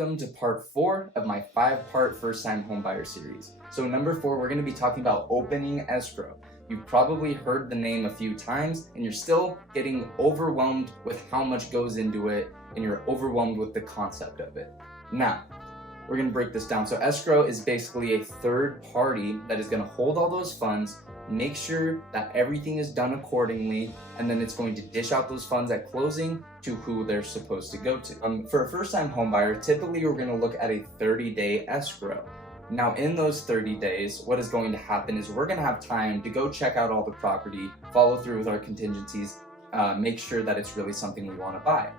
welcome to part 4 of my 5-part first-time homebuyer series. So number 4, we're going to be talking about opening escrow. You've probably heard the name a few times and you're still getting overwhelmed with how much goes into it, and you're overwhelmed with the concept of it. Now, we're going to break this down. So escrow is basically a third party that is going to hold all those funds, make sure that everything is done accordingly, and then it's going to dish out those funds at closing to who they're supposed to go to. For a first-time homebuyer, typically we're going to look at a 30-day escrow. Now in those 30 days, what is going to happen is we're going to have time to go check out all the property, follow through with our contingencies, make sure that it's really something we want to buy.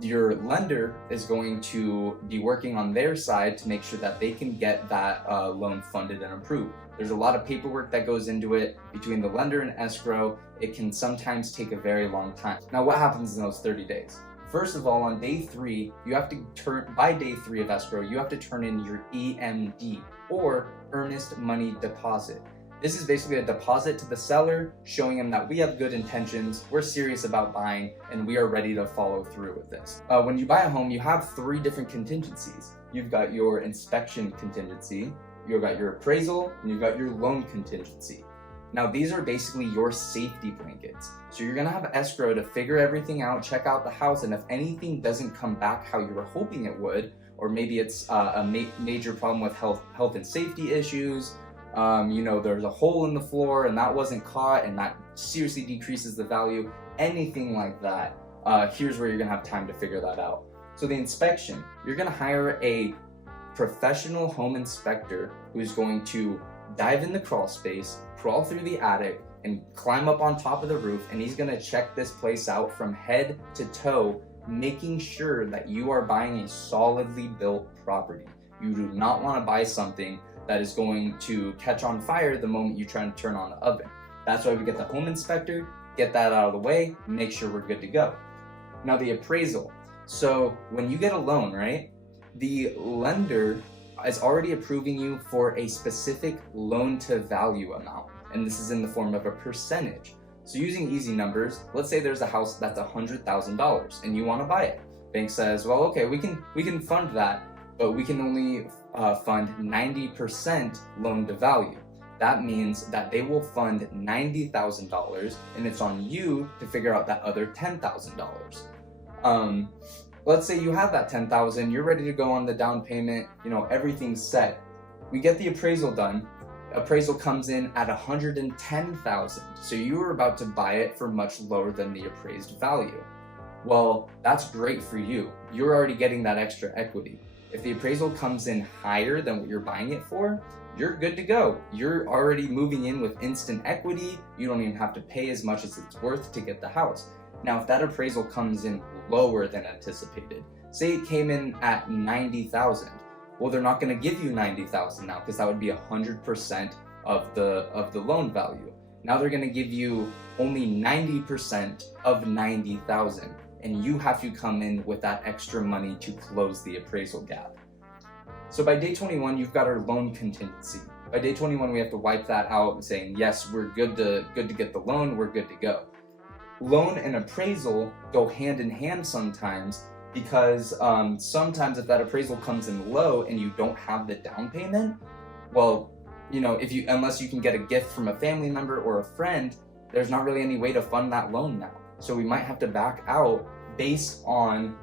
Your lender is going to be working on their side to make sure that they can get that loan funded and approved. There's a lot of paperwork that goes into it between the lender and escrow. It can sometimes take a very long time. Now, what happens in those 30 days? First of all, on day 3, you have to by day 3 of escrow, you have to turn in your EMD, or earnest money deposit. This is basically a deposit to the seller, showing them that we have good intentions, we're serious about buying, and we are ready to follow through with this. When you buy a home, you have 3 different contingencies. You've got your inspection contingency, you've got your appraisal, and you've got your loan contingency. Now, these are basically your safety blankets. So you're gonna have escrow to figure everything out, check out the house, and if anything doesn't come back how you were hoping it would, or maybe it's a major problem with health and safety issues, there's a hole in the floor and that wasn't caught and that seriously decreases the value, anything like that, here's where you're gonna have time to figure that out. So the inspection, you're gonna hire a professional home inspector who's going to dive in the crawl space, crawl through the attic, and climb up on top of the roof, and he's gonna check this place out from head to toe, making sure that you are buying a solidly built property. You do not wanna buy something that is going to catch on fire the moment you try to turn on the oven. That's why we get the home inspector, get that out of the way, make sure we're good to go. Now the appraisal. So when you get a loan, right, the lender is already approving you for a specific loan to value amount, and this is in the form of a percentage. So using easy numbers, let's say there's a house that's $100,000 and you want to buy it. Bank says, well, okay, we can fund that, but we can only fund 90% loan to value. That means that they will fund $90,000, and it's on you to figure out that other $10,000. Let's say you have that $10,000, you're ready to go on the down payment, everything's set. We get the appraisal done. Appraisal comes in at $110,000, so you were about to buy it for much lower than the appraised value. Well, that's great for you. You're already getting that extra equity. If the appraisal comes in higher than what you're buying it for, you're good to go. You're already moving in with instant equity. You don't even have to pay as much as it's worth to get the house. Now, if that appraisal comes in lower than anticipated, say it came in at $90,000, well, they're not going to give you $90,000 now, because that would be 100% of the loan value. Now they're going to give you only 90% of $90,000, and you have to come in with that extra money to close the appraisal gap. So by day 21, you've got our loan contingency. By day 21, we have to wipe that out, saying, yes, we're good to get the loan, we're good to go. Loan and appraisal go hand in hand sometimes, because sometimes if that appraisal comes in low and you don't have the down payment, well, unless you can get a gift from a family member or a friend, there's not really any way to fund that loan now. So we might have to back out based on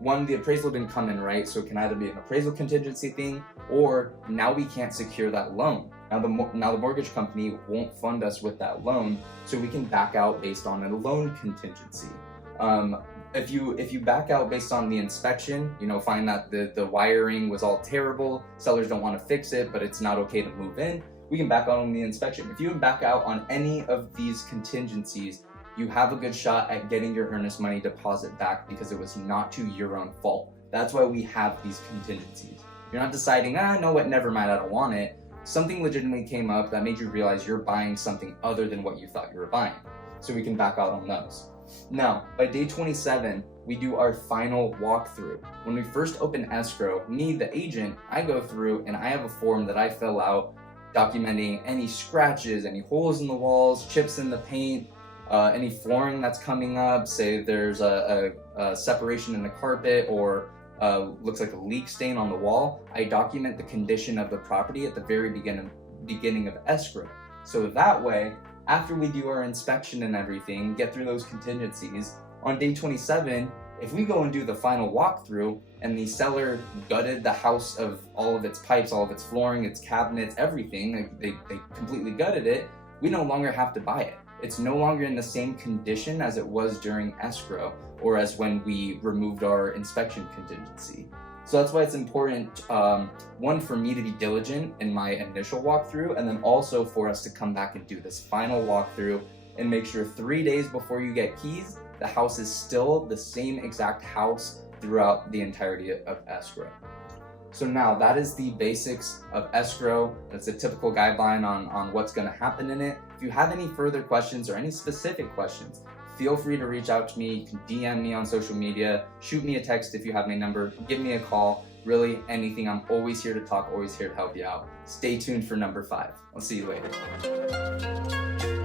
one, the appraisal didn't come in right, so it can either be an appraisal contingency thing, or now we can't secure that loan. Now the mortgage company won't fund us with that loan, so we can back out based on a loan contingency. If you back out based on the inspection, find that the wiring was all terrible, sellers don't want to fix it, but it's not okay to move in, we can back out on the inspection. If you back out on any of these contingencies, you have a good shot at getting your earnest money deposit back, because it was not to your own fault. That's why we have these contingencies. You're not deciding, no, what, never mind, I don't want it. Something legitimately came up that made you realize you're buying something other than what you thought you were buying. So we can back out on those. Now, by day 27, we do our final walkthrough. When we first open escrow, me, the agent, I go through and I have a form that I fill out documenting any scratches, any holes in the walls, chips in the paint, any flooring that's coming up, say there's a separation in the carpet, or looks like a leak stain on the wall, I document the condition of the property at the very beginning of escrow. So that way, after we do our inspection and everything, get through those contingencies, on day 27, if we go and do the final walkthrough and the seller gutted the house of all of its pipes, all of its flooring, its cabinets, everything, they completely gutted it, we no longer have to buy it. It's no longer in the same condition as it was during escrow or as when we removed our inspection contingency. So that's why it's important, one, for me to be diligent in my initial walkthrough, and then also for us to come back and do this final walkthrough and make sure 3 days before you get keys, the house is still the same exact house throughout the entirety of escrow. So now that is the basics of escrow. That's a typical guideline on what's going to happen in it. If you have any further questions or any specific questions, feel free to reach out to me. You can DM me on social media, shoot me a text if you have my number, give me a call, really anything. I'm always here to talk, always here to help you out. Stay tuned for number 5. I'll see you later.